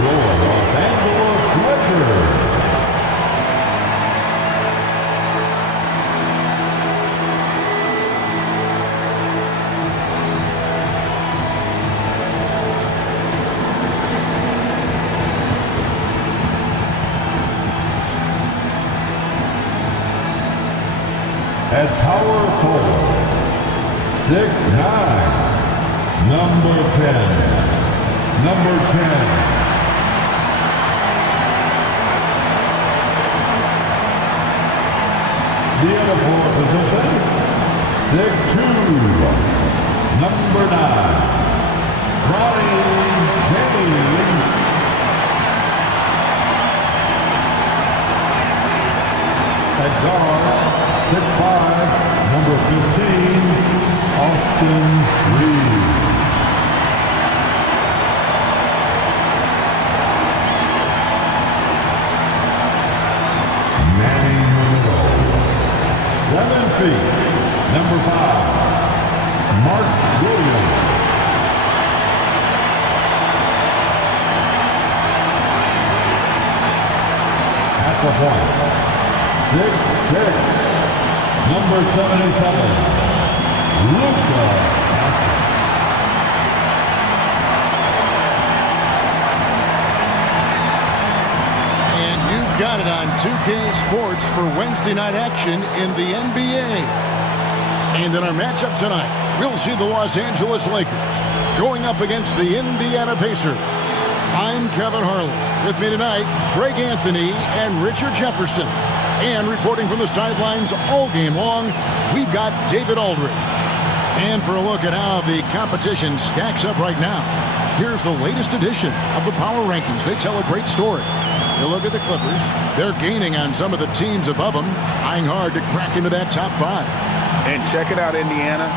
your Los Angeles Lakers. At power forward, 6'9", number 10. Number 10. The other forward position, 6'2", number 9, Ronnie Kenny. At guard, 6'5", number 15, Austin Reeves. Manning in the goal, 7 feet, number 5, Mark Williams. At the point, 6'6", number 77, Luka. And you've got it on 2K Sports for Wednesday night action in the NBA. And in our matchup tonight, we'll see the Los Angeles Lakers going up against the Indiana Pacers. I'm Kevin Harlan. With me tonight, Craig Anthony and Richard Jefferson. And reporting from the sidelines all game long, we've got David Aldridge. And for a look at how the competition stacks up right now, here's the latest edition of the Power Rankings. They tell a great story. You look at the Clippers, they're gaining on some of the teams above them, trying hard to crack into that top 5. And check it out, Indiana.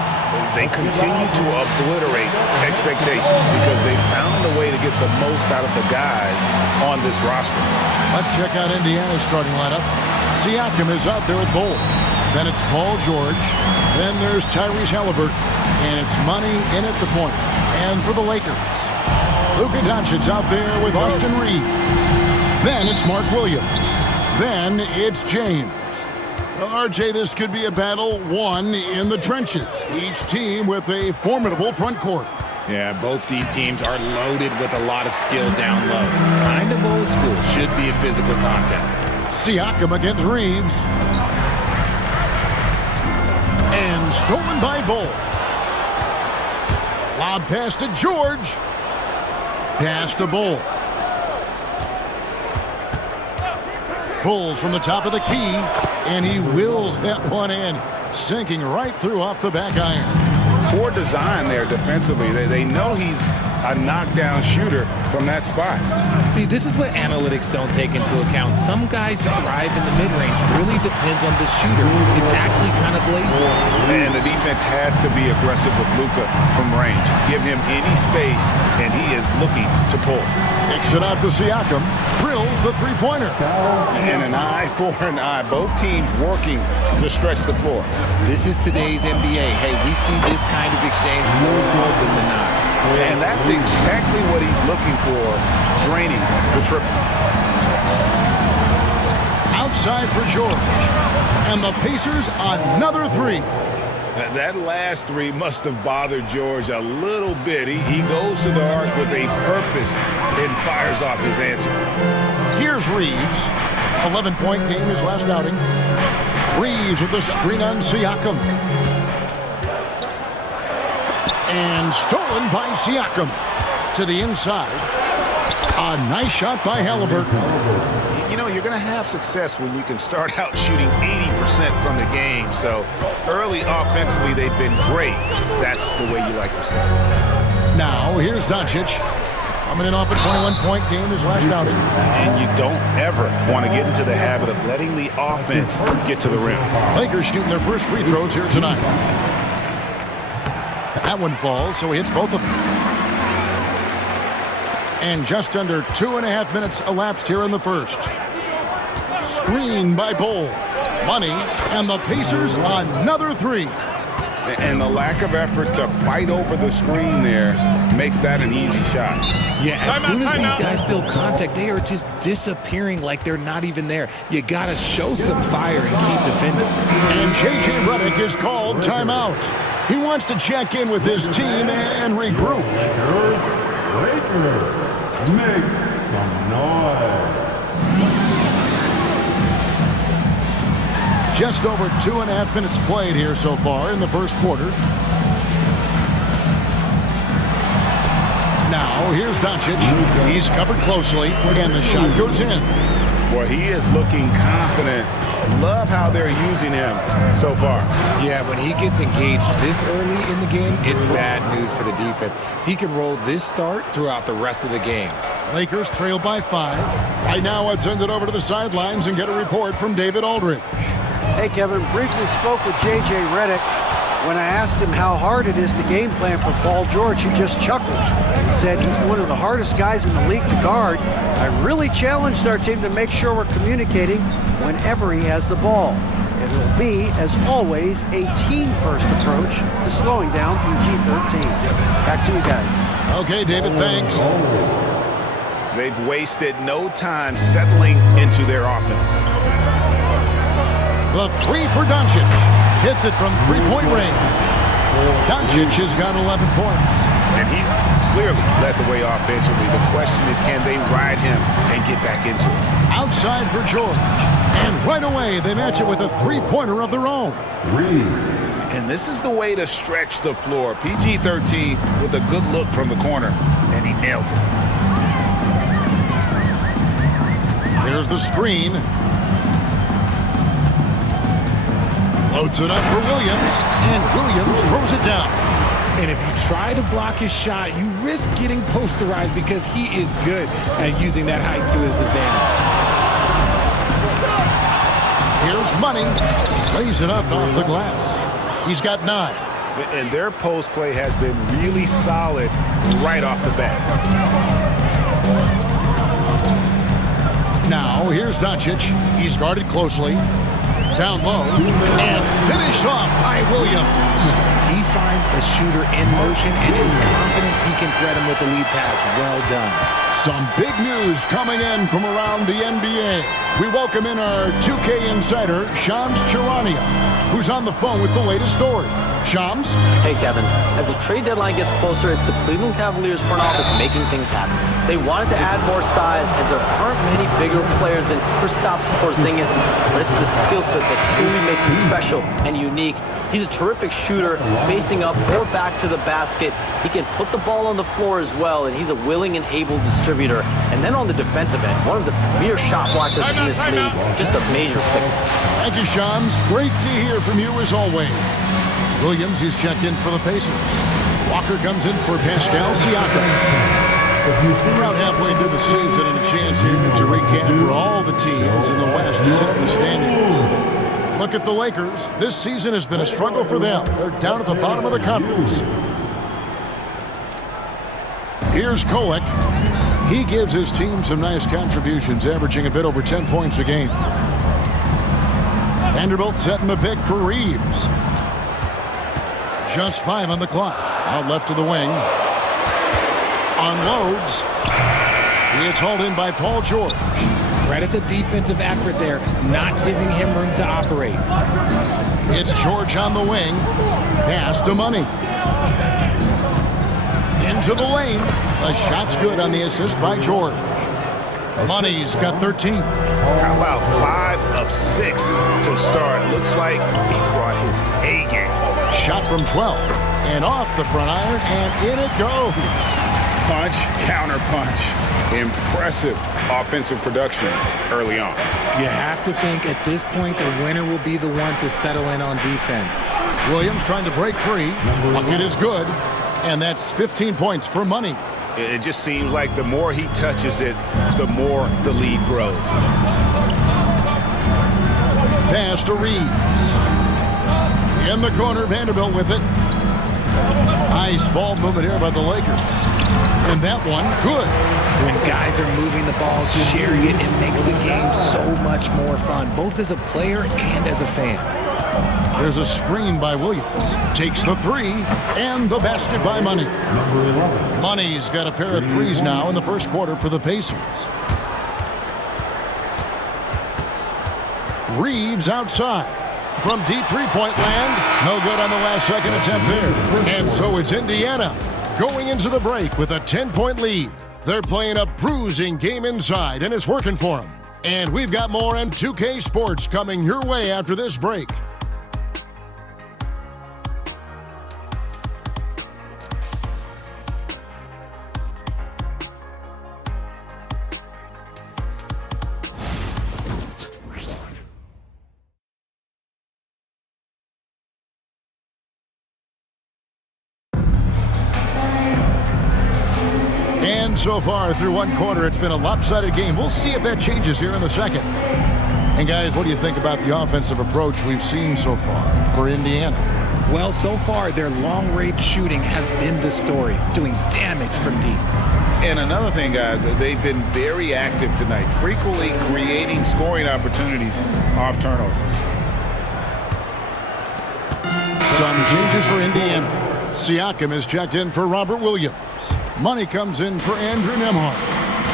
They continue to obliterate expectations because they found a way to get the most out of the guys on this roster. Let's check out Indiana's starting lineup. Siakam is out there with Bowl. Then it's Paul George. Then there's Tyrese Halliburton. And it's money in at the point. And for the Lakers, Luka Doncic's out there with Austin Reeves. Then it's Mark Williams. Then it's James. Well, RJ, this could be a battle won in the trenches. Each team with a formidable front court. Yeah, both these teams are loaded with a lot of skill down low. Kind of old school. Should be a physical contest. Siakam against Reeves. And stolen by Bull. Lob pass to George. Pass to Bull. Pulls from the top of the key, and he wills that one in, sinking right through off the back iron. Poor design there defensively. They know he's a knockdown shooter from that spot. See, this is what analytics don't take into account. Some guys thrive in the mid-range. Really depends on the shooter. It's actually kind of lazy. And the defense has to be aggressive with Luka from range. Give him any space, and he is looking to pull. Kicks it out to Siakam. Drills the three-pointer. And an eye for an eye. Both teams working to stretch the floor. This is today's NBA. Hey, we see this kind of exchange more often than not. And that's exactly what he's looking for, draining the triple. Outside for George. And the Pacers another three. That last three must have bothered George a little bit. He goes to the arc with a purpose and fires off his answer. Here's Reeves. 11-point game his last outing. Reeves with the screen on Siakam. And stolen by Siakam. To the inside. A nice shot by Halliburton. You know, you're going to have success when you can start out shooting 80% from the game. So early offensively, they've been great. That's the way you like to start. Now, here's Doncic. Coming in off a 21-point game his last outing. And you don't ever want to get into the habit of letting the offense get to the rim. Lakers shooting their first free throws here tonight. That one falls, so he hits both of them. And just under 2.5 minutes elapsed here in the first. Screen by Bull. Money, and the Pacers another three. And the lack of effort to fight over the screen there makes that an easy shot. Yeah, as soon as these guys feel contact, they are just disappearing like they're not even there. You got to show some fire and keep defending. And J.J. Redick is called timeout. He wants to check in with his team and regroup. Lakers, make some noise. Just over 2.5 minutes played here so far in the first quarter. Now, here's Doncic. He's covered closely, and the shot goes in. Well, he is looking confident. Love how they're using him so far. Yeah, when he gets engaged this early in the game, it's bad news for the defense. He can roll this start throughout the rest of the game. Lakers trail by 5. Right now, let's send it over to the sidelines and get a report from David Aldridge. Hey, Kevin, briefly spoke with J.J. Redick. When I asked him how hard it is to game plan for Paul George, he just chuckled. He said he's one of the hardest guys in the league to guard. I really challenged our team to make sure we're communicating whenever he has the ball. It will be, as always, a team-first approach to slowing down PG-13. Back to you guys. Okay, David, thanks. They've wasted no time settling into their offense. The three for Doncic. Hits it from three-point range. Doncic has got 11 points. And he's clearly led the way offensively. The question is, can they ride him and get back into it? Outside for George. And right away, they match it with a three-pointer of their own. And this is the way to stretch the floor. PG-13 with a good look from the corner, and he nails it. Here's the screen. Floats it up for Williams, and Williams throws it down. And if you try to block his shot, you risk getting posterized because he is good at using that height to his advantage. Here's Money. Lays it up off the glass. He's got 9. And their post play has been really solid right off the bat. Now, here's Doncic. He's guarded closely. Down low. And finished off by Williams. He finds a shooter in motion and is confident he can thread him with the lead pass. Well done. Some big news coming in from around the NBA. We welcome in our 2K insider, Shams Charania, who's on the phone with the latest story. Shams? Hey, Kevin. As the trade deadline gets closer, it's the Cleveland Cavaliers front office making things happen. They wanted to add more size, and there aren't many bigger players than Kristaps Porzingis, but it's the skill set that truly makes him special and unique. He's a terrific shooter, facing up or back to the basket. He can put the ball on the floor as well, and he's a willing and able distributor. And then on the defensive end, one of the premier shot blockers in this league. Just a major pick. Thank you, Shams. Great to hear from you as always. Williams, he's checked in for the Pacers. Walker comes in for Pascal Siakam. Around halfway through the season, and a chance here to recap where all the teams in the West sit in the standings. Look at the Lakers. This season has been a struggle for them. They're down at the bottom of the conference. Here's Kolek. He gives his team some nice contributions, averaging a bit over 10 points a game. Vanderbilt setting the pick for Reeves. Just 5 on the clock. Out left to the wing. Unloads. It's hauled in by Paul George. Credit the defensive effort there, not giving him room to operate. It's George on the wing. Pass to Money. Into the lane. The shot's good on the assist by George. Money's got 13. How about 5 of 6 to start? Looks like he brought his A game. Shot from 12. And off the front iron, and in it goes. Punch, counter punch. Impressive offensive production early on. You have to think at this point the winner will be the one to settle in on defense. Williams trying to break free. Bucket is good. And that's 15 points for Money. It just seems like the more he touches it, the more the lead grows. Pass to Reeves. In the corner, Vanderbilt with it. Nice ball movement here by the Lakers. And that one, good. When guys are moving the ball, sharing it, it makes the game so much more fun, both as a player and as a fan. There's a screen by Williams. Takes the three, and the basket by Money. Number 11. Money's got a pair of threes now in the first quarter for the Pacers. Reeves outside. From deep three-point land. No good on the last second attempt there. And so it's Indiana going into the break with a 10-point lead. They're playing a bruising game inside, and it's working for them. And we've got more M2K Sports coming your way after this break. And so far through one quarter, it's been a lopsided game. We'll see if that changes here in the second. And guys, what do you think about the offensive approach we've seen so far for Indiana? Well, so far, their long-range shooting has been the story, doing damage from deep. And another thing, guys, they've been very active tonight, frequently creating scoring opportunities off turnovers. Some changes for Indiana. Siakam is checked in for Robert Williams. Money comes in for Andrew Nembhard.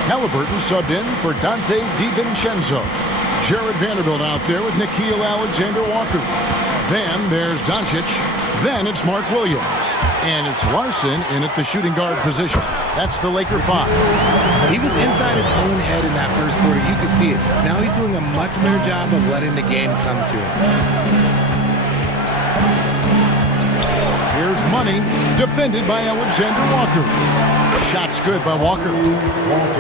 Halliburton subbed in for Dante DiVincenzo. Jared Vanderbilt out there with Nickeil Alexander-Walker. Then there's Doncic. Then it's Mark Williams. And it's Larson in at the shooting guard position. That's the Laker 5. He was inside his own head in that first quarter. You could see it. Now he's doing a much better job of letting the game come to him. Here's Money, defended by Alexander Walker. Shot's good by Walker.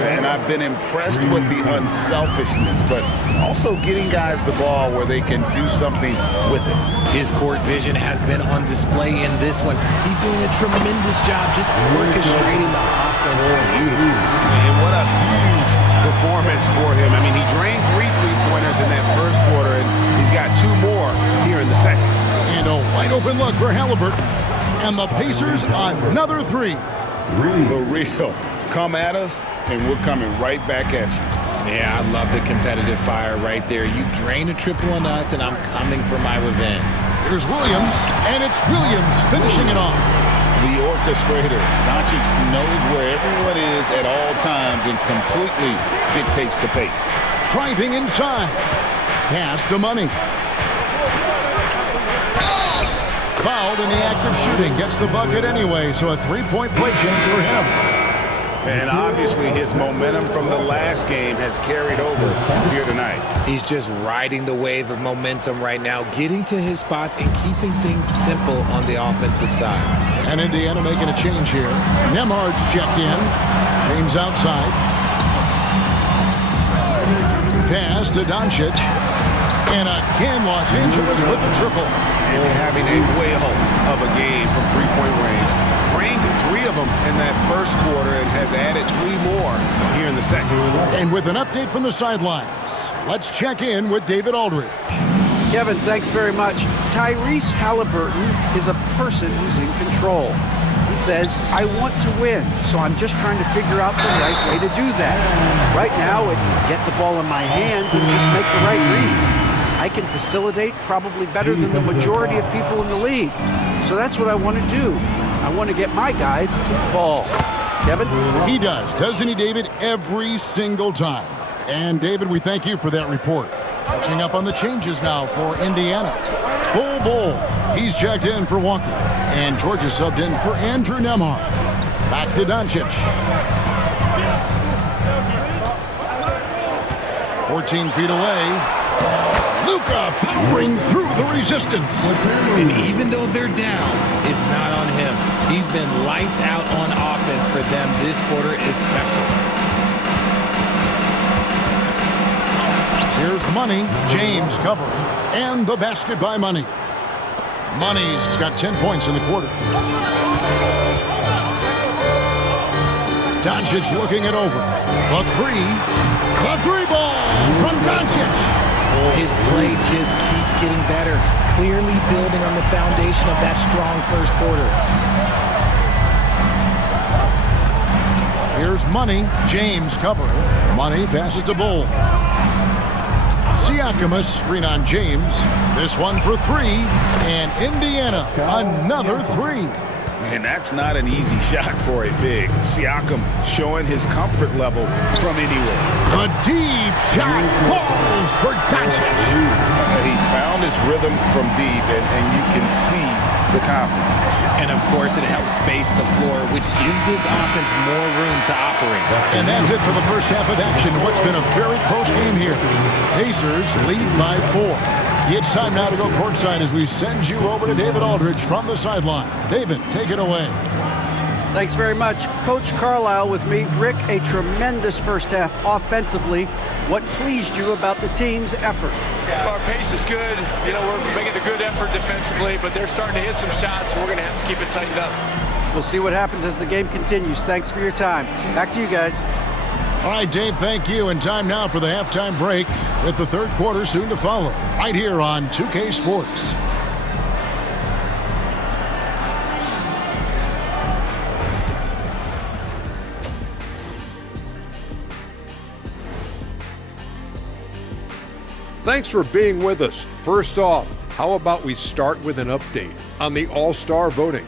And I've been impressed with the unselfishness, but also getting guys the ball where they can do something with it. His court vision has been on display in this one. He's doing a tremendous job just orchestrating the offense beautifully. And what a huge performance for him. I mean, he drained 3 3-pointers in that first quarter, and he's got 2 more here in the second. And a wide open look for Halliburton. And the Pacers another 3. The real. Come at us, and we're coming right back at you. Yeah, I love the competitive fire right there. You drain a triple on us, and I'm coming for my revenge. Here's Williams, and it's Williams finishing it off. The orchestrator. Doncic knows where everyone is at all times and completely dictates the pace. Driving inside. Pass to Money. Fouled in the act of shooting. Gets the bucket anyway, so a 3-point play chance for him. And obviously his momentum from the last game has carried over here tonight. He's just riding the wave of momentum right now, getting to his spots and keeping things simple on the offensive side. And Indiana making a change here. Nembhard's checked in. James outside. Pass to Doncic. And again, Los Angeles with the triple. And having a whale of a game from three-point range. Drained 3 of them in that first quarter and has added 3 more here in the second. And with an update from the sidelines, let's check in with David Aldridge. Kevin, thanks very much. Tyrese Halliburton is a person who's in control. He says, I want to win, so I'm just trying to figure out the right way to do that. Right now, it's get the ball in my hands and just make the right reads. I can facilitate probably better than the majority of people in the league. So that's what I want to do. I want to get my guys involved. Kevin? He doesn't he, David? Every single time. And, David, we thank you for that report. Catching up on the changes now for Indiana. Bull. He's checked in for Walker. And Georgia subbed in for Andrew Nembhard. Back to Doncic. 14 feet away. Luka powering through the resistance. And even though they're down, it's not on him. He's been lights out on offense for them. This quarter is special. Here's Money. James covering. And the basket by Money. Money's got 10 points in the quarter. Doncic looking it over. The 3. The 3 ball from Doncic. His play just keeps getting better, clearly building on the foundation of that strong first quarter. Here's Money. James covering. Money passes to Bull. Siakam, a screen on James. This one for three. And Indiana, another three. And that's not an easy shot for a big. Siakam showing his comfort level from anywhere. A deep shot falls for Doncic. He's found his rhythm from deep, and you can see the confidence. And, of course, it helps space the floor, which gives this offense more room to operate. And that's it for the first half of action. What's been a very close game here. Pacers lead by 4. It's time now to go courtside as we send you over to David Aldridge from the sideline. David, take it away. Thanks very much. Coach Carlisle with me. Rick, a tremendous first half offensively. What pleased you about the team's effort? Our pace is good. You know, we're making a good effort defensively, but they're starting to hit some shots, so we're going to have to keep it tightened up. We'll see what happens as the game continues. Thanks for your time. Back to you guys. All right, Dave, thank you. And time now for the halftime break with the third quarter soon to follow right here on 2K Sports. Thanks for being with us. First off, how about we start with an update on the All-Star voting?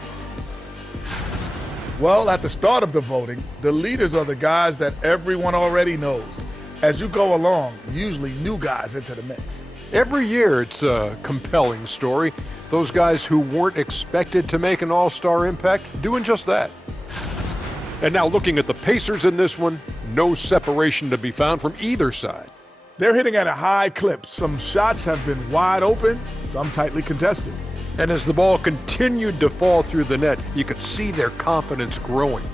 Well, at the start of the voting, the leaders are the guys that everyone already knows. As you go along, usually new guys enter the mix. Every year it's a compelling story. Those guys who weren't expected to make an All-Star impact doing just that. And now looking at the Pacers in this one, no separation to be found from either side. They're hitting at a high clip. Some shots have been wide open, some tightly contested. And as the ball continued to fall through the net, you could see their confidence growing.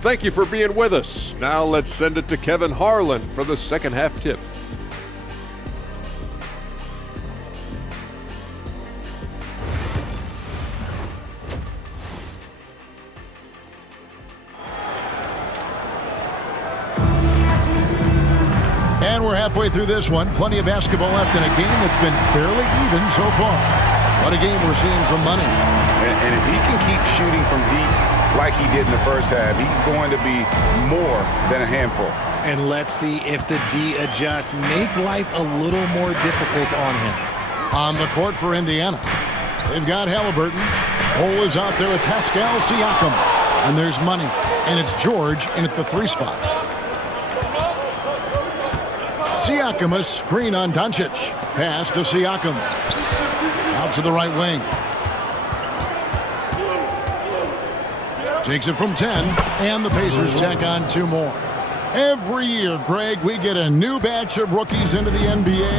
Thank you for being with us. Now let's send it to Kevin Harlan for the second half tip. And we're halfway through this one. Plenty of basketball left in a game that's been fairly even so far. What a game we're seeing from Money. And if he can keep shooting from deep like he did in the first half, he's going to be more than a handful. And let's see if the D adjusts, make life a little more difficult on him. On the court for Indiana, they've got Halliburton. Cole is out there with Pascal Siakam. And there's Money. And it's George in at the 3 spot. Siakam, a screen on Doncic. Pass to Siakam. Out to the right wing. Takes it from 10, and the Pacers tack on 2 more. Every year, Greg, we get a new batch of rookies into the NBA,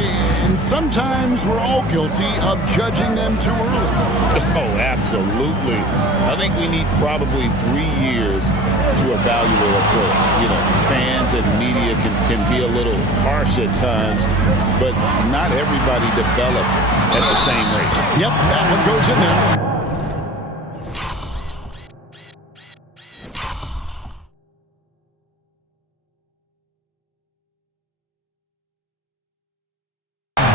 and sometimes we're all guilty of judging them too early. Oh, absolutely. I think we need probably 3 years to evaluate a player. You know, fans and media can be a little harsh at times, but not everybody develops at the same rate. Yep, that one goes in there.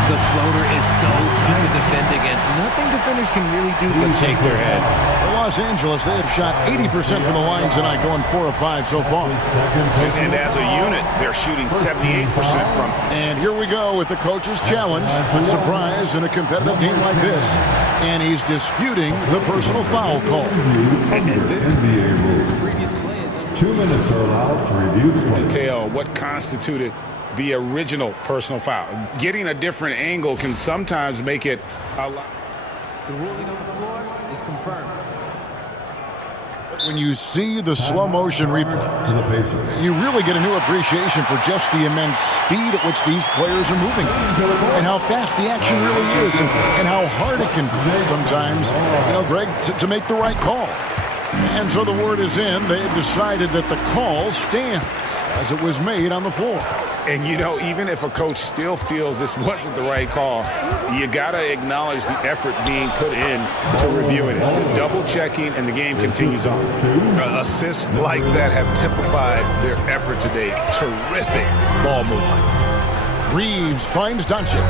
The floater is so tough to defend against. Nothing defenders can really do but shake their heads. For Los Angeles, they have shot 80% from the line tonight, going 4 of 5 so far. And as a unit, they're shooting 78% from. And here we go with the coach's challenge. A surprise in a competitive game like this. And he's disputing the personal foul call. And this NBA rule. 2 minutes are allowed to review the play. Tell what constituted the original personal foul. Getting a different angle can sometimes make it a lot. The ruling on the floor is confirmed. When you see the slow motion replays, you really get a new appreciation for just the immense speed at which these players are moving and how fast the action really is and how hard it can be sometimes, you know, Greg, to make the right call. And so the word is in. They've decided that the call stands as it was made on the floor. And, you know, even if a coach still feels this wasn't the right call, you got to acknowledge the effort being put in to reviewing it. Double checking, and the game continues on. Assists like that have typified their effort today. Terrific ball movement. Reeves finds Doncic.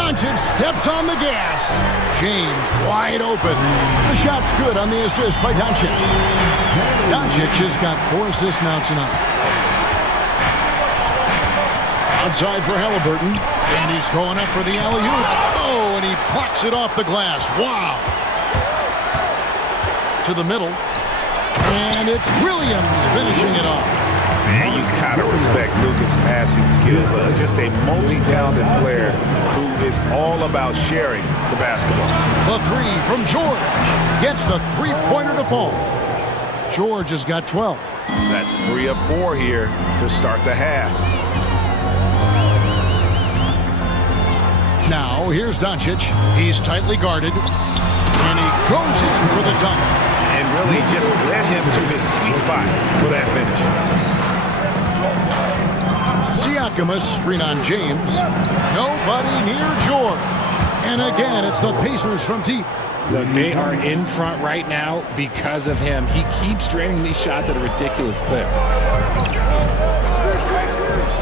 Doncic steps on the gas. James wide open. The shot's good on the assist by Doncic. Doncic has got 4 assists now tonight. Outside for Halliburton. And he's going up for the alley-oop. Oh, and he blocks it off the glass. Wow. To the middle. And it's Williams finishing it off. Man, you gotta respect Luka's passing skills. Just a multi-talented player who is all about sharing the basketball. The 3 from George gets the three-pointer to fall. George has got 12. That's 3 of 4 here to start the half. Now, here's Doncic. He's tightly guarded. And he goes in for the dunk. And really just led him to his sweet spot for that finish. Siakam, screen on James. Nobody near George. And again, it's the Pacers from deep. Look, they are in front right now because of him. He keeps draining these shots at a ridiculous clip.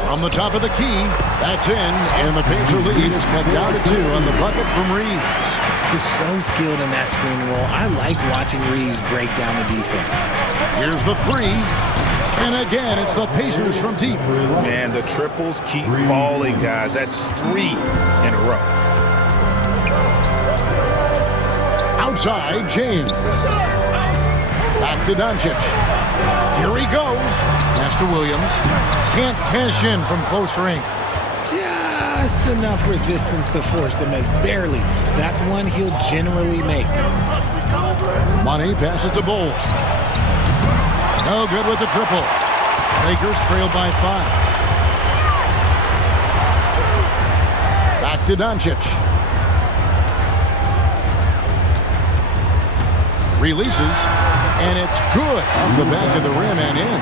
From the top of the key, that's in, and the Pacer lead is cut down to 2 on the bucket from Reeves. Just so skilled in that screen roll. I like watching Reeves break down the defense. Here's the 3, and again, it's the Pacers from deep. Man, the triples keep falling, guys. That's 3 in a row. Outside, James. Back to Doncic. Here he goes. Pass to Williams. Can't cash in from close range. Just enough resistance to force them as barely. That's one he'll generally make. Money passes to Bowles. No good with the triple. Lakers trail by 5. Back to Doncic. Releases. And it's good off the back of the rim and in.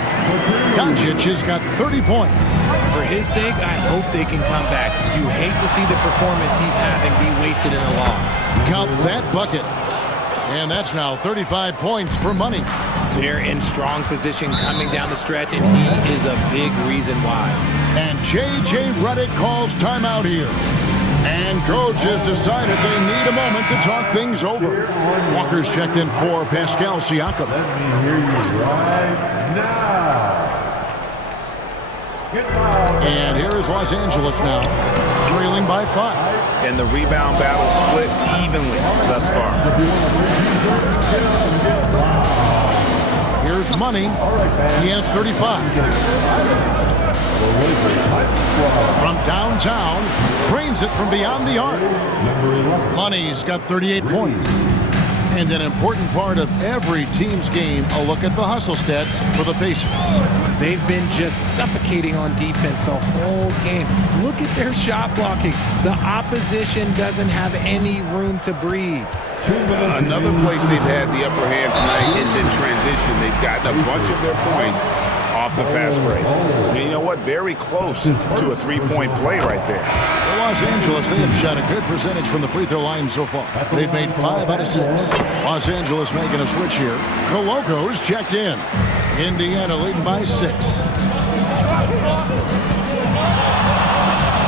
Doncic has got 30 points. For his sake, I hope they can come back. You hate to see the performance he's having be wasted in a loss. Count that bucket. And that's now 35 points for Money. They're in strong position coming down the stretch, and he is a big reason why. And J.J. Redick calls timeout here. And coach has decided they need a moment to talk things over. Walker's checked in for Pascal Siakam. Let me hear you right now. Get down. And here is Los Angeles now, trailing by 5. And the rebound battle split evenly thus far. Here's Money. He has 35. From downtown, drains it from beyond the arc. Money's got 38 points. And an important part of every team's game, a look at the hustle stats for the Pacers. They've been just suffocating on defense the whole game. Look at their shot blocking. The opposition doesn't have any room to breathe. Another place they've had the upper hand tonight is in transition. They've gotten a bunch of their points off the fast break. And you know what? Very close to a three-point play right there. For Los Angeles, they have shot a good percentage from the free throw line so far. They've made 5 out of 6. Los Angeles making a switch here. Coloco's checked in. Indiana leading by 6.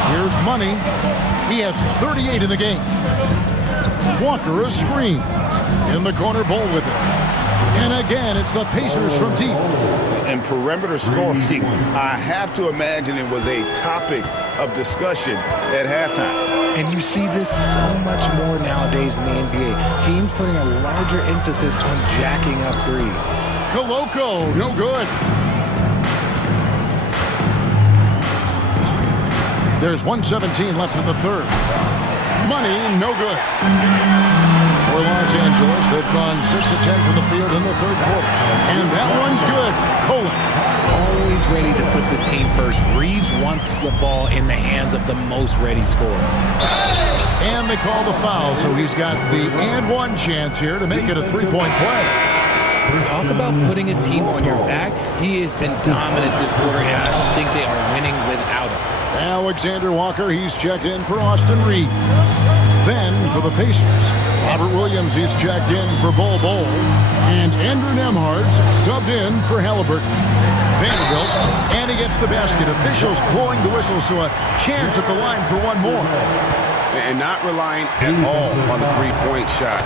Here's Money. He has 38 in the game. Walker a screen. In the corner, Bowl with it. And again, it's the Pacers from deep. And perimeter scoring, I have to imagine it was a topic of discussion at halftime. And you see this so much more nowadays in the NBA. Teams putting a larger emphasis on jacking up threes. Coloco, no good. There's 1:17 left in the third. Money, no good. For Los Angeles, they've gone 6 of 10 from the field in the third quarter. And that one's good. Colin. Always ready to put the team first. Reeves wants the ball in the hands of the most ready scorer. And they call the foul, so he's got the and one chance here to make it a three-point play. Talk about putting a team on your back. He has been dominant this quarter, and I don't think they are winning without him. Alexander Walker, he's checked in for Austin Reeves. Then for the Pacers, Robert Williams, he's checked in for Bol Bol. And Andrew Nembhard's subbed in for Halliburton. Vanderbilt, and he gets the basket. Officials blowing the whistle, so a chance at the line for one more. and not relying at all on the three-point shot.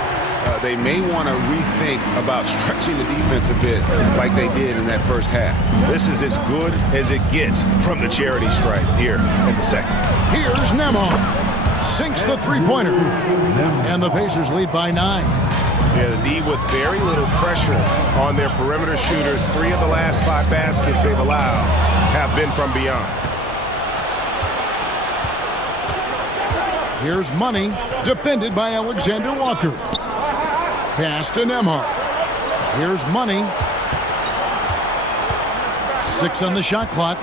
They may want to rethink about stretching the defense a bit like they did in that first half. This is as good as it gets from the charity stripe here in the second. Here's Nembhard. Sinks the three-pointer. And the Pacers lead by 9. Yeah, the D with very little pressure on their perimeter shooters. 3 of the last 5 baskets they've allowed have been from beyond. Here's Money, defended by Alexander Walker. Pass to Nembhard. Here's Money. 6 on the shot clock.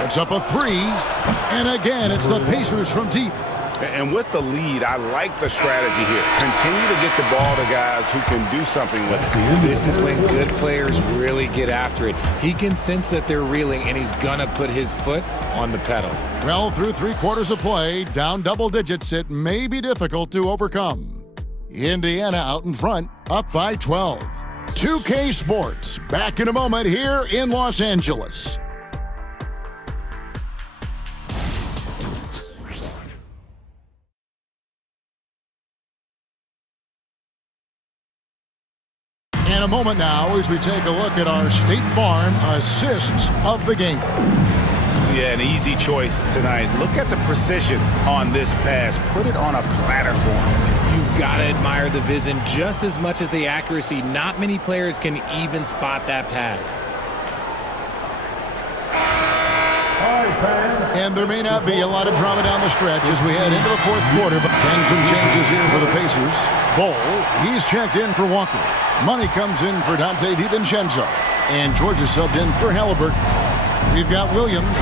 Puts up a 3. And again, it's the Pacers from deep. And with the lead, I like the strategy here. Continue to get the ball to guys who can do something with it. This is when good players really get after it. He can sense that they're reeling, and he's going to put his foot on the pedal. Well, through 3 quarters of play, down double digits, it may be difficult to overcome. Indiana out in front, up by 12. 2K Sports, back in a moment here in Los Angeles. In a moment now as we take a look at our State Farm assists of the game. Yeah, an easy choice tonight. Look at the precision on this pass. Put it on a platter for him. You've got to admire the vision just as much as the accuracy. Not many players can even spot that pass. And there may not be a lot of drama down the stretch as we head into the 4th quarter, but then some changes here for the Pacers. Bol, he's checked in for Walker. Money comes in for Dante DiVincenzo. And George is subbed in for Halliburton. We've got Williams,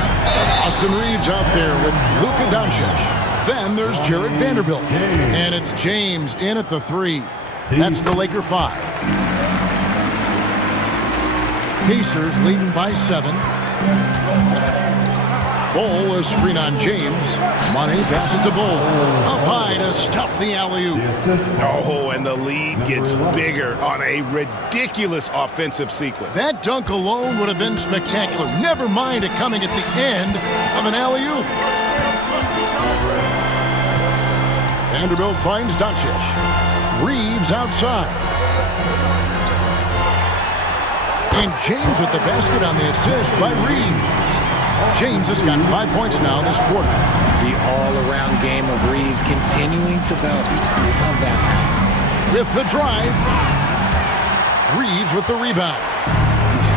Austin Reeves out there with Luka Doncic. Then there's Jared Vanderbilt. And it's James in at the 3. That's the Laker 5. Pacers leading by 7. Bol, a screen on James. Money passes to Bol. Up high to stuff the alley-oop. Oh, and the lead gets bigger on a ridiculous offensive sequence. That dunk alone would have been spectacular. Never mind it coming at the end of an alley-oop. Vanderbilt finds Doncic. Reeves outside. And James with the basket on the assist by Reeves. James has got 5 points now this quarter. The all-around game of Reeves continuing to develop. You just love that pass. With the drive. Reeves with the rebound.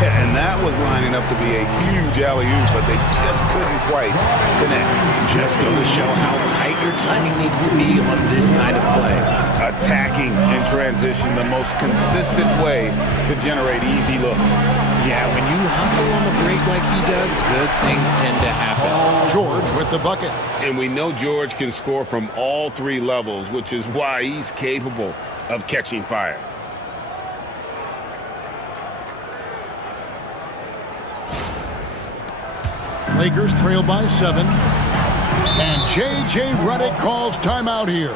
Yeah, and that was lining up to be a huge alley-oop, but they just couldn't quite connect. Just go to show how tight your timing needs to be on this kind of play. Attacking in transition, the most consistent way to generate easy looks. Yeah, when you hustle on the break like he does, good things tend to happen. George with the bucket. And we know George can score from all 3 levels, which is why he's capable of catching fire. Lakers trail by 7. And J.J. Redick calls timeout here.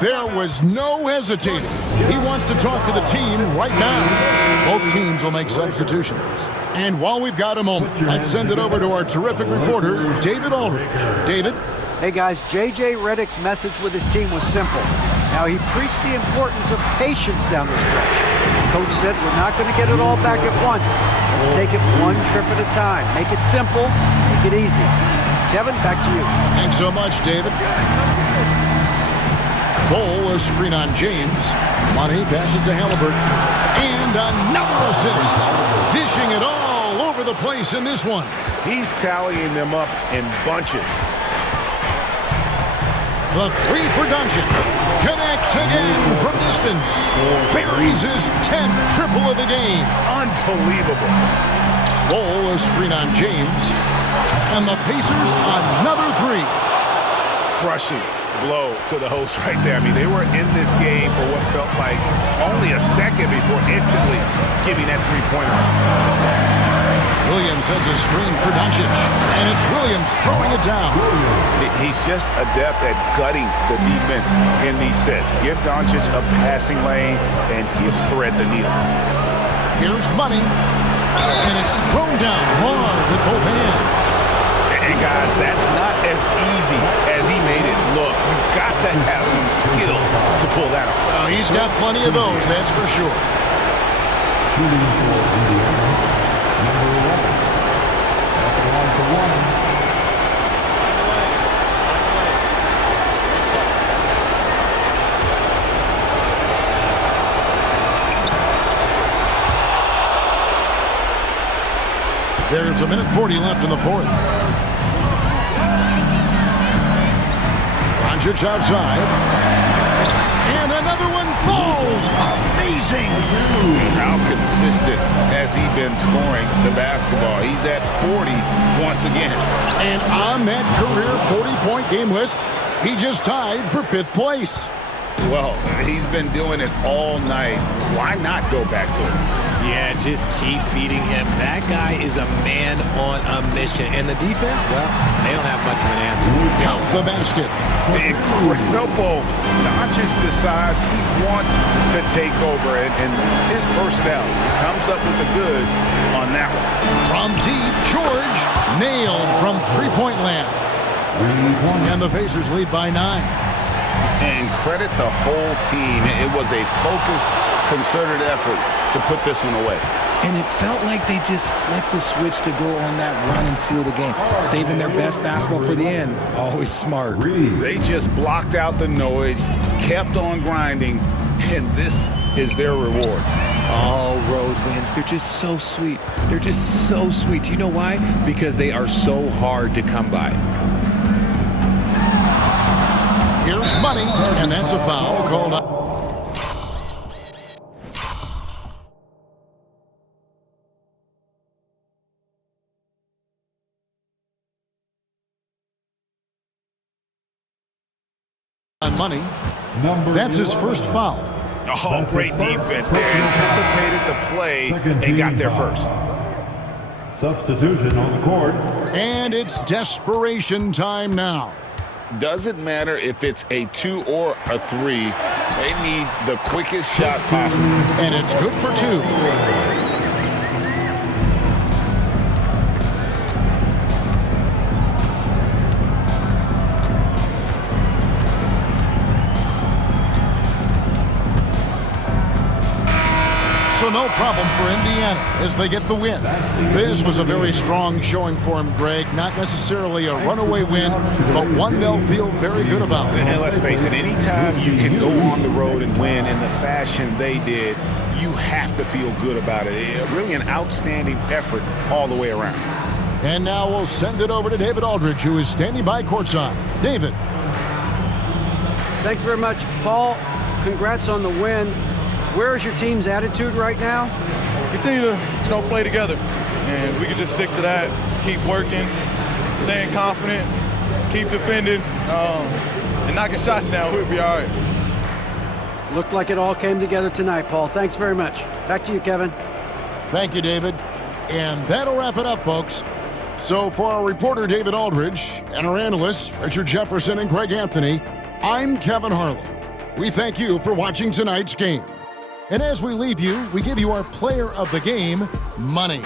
There was no hesitating. He wants to talk to the team right now. Both teams will make substitutions. And while we've got a moment, let's send it over to our terrific reporter, David Aldridge. David? Hey, guys, J.J. Redick's message with his team was simple. Now, he preached the importance of patience down the stretch. Coach said we're not going to get it all back at once. Let's take it one trip at a time. Make it simple, make it easy. Kevin, back to you. Thanks so much, David. Bol, a screen on James. Money passes to Halliburton. And another assist. Dishing it all over the place in this one. He's tallying them up in bunches. The 3 for Doncic. Connects again from distance. Buries his 10th triple of the game. Unbelievable. Bol, a screen on James. And the Pacers another 3. Crushing blow to the host right there. I mean, they were in this game for what felt like only a second before instantly giving that three-pointer. Williams has a screen for Doncic, and it's Williams throwing it down. He's just adept at gutting the defense in these sets. Give Doncic a passing lane, and he'll thread the needle. Here's Money, and it's thrown down hard with both hands. And guys, that's not as easy as he made it look. You've got to have some skills to pull that off. Well, he's got plenty of those, that's for sure. Shooting for Indiana, number 11. That's a 1-for-1. There's 1:40 left in the fourth. Doncic outside. And another one falls. Amazing. How consistent has he been scoring the basketball? He's at 40 once again. And on that career 40-point game list, he just tied for 5th place. Well, he's been doing it all night. Why not go back to it? Yeah, just keep feeding him. That guy is a man on a mission. And the defense, well, they don't have much of an answer. Count the basket. Incredible. Doncic decides he wants to take over, and it's his personality. He comes up with the goods on that one. From deep, George nailed from three-point land. And the Pacers lead by 9. And credit the whole team. It was a focused, concerted effort to put this one away. And it felt like they just flipped the switch to go on that run and seal the game, saving their best basketball for the end. Always smart. They just blocked out the noise, kept on grinding, and this is their reward. All road wins. They're just so sweet. They're just so sweet. Do you know why? Because they are so hard to come by. Here's money, and that's a foul called up. On money. That's his first foul. Oh, great defense there. Anticipated the play and got there first. Substitution on the court. And it's desperation time now. Doesn't matter if it's a 2 or a 3. They need the quickest shot possible. And it's good for 2. So no problem for Indiana as they get the win. This was a very strong showing for him, Greg. Not necessarily a runaway win, but one they'll feel very good about. And let's face it, anytime you can go on the road and win in the fashion they did, you have to feel good about it. Really an outstanding effort all the way around. And now we'll send it over to David Aldridge, who is standing by courtside. David. Thanks very much, Paul. Congrats on the win. Where's your team's attitude right now? Continue to, play together, and we can just stick to that. Keep working, staying confident, keep defending, and knocking shots down. We'll be all right. Looked like it all came together tonight, Paul. Thanks very much. Back to you, Kevin. Thank you, David. And that'll wrap it up, folks. So for our reporter, David Aldridge, and our analysts, Richard Jefferson and Greg Anthony, I'm Kevin Harlan. We thank you for watching tonight's game. And as we leave you, we give you our player of the game, money.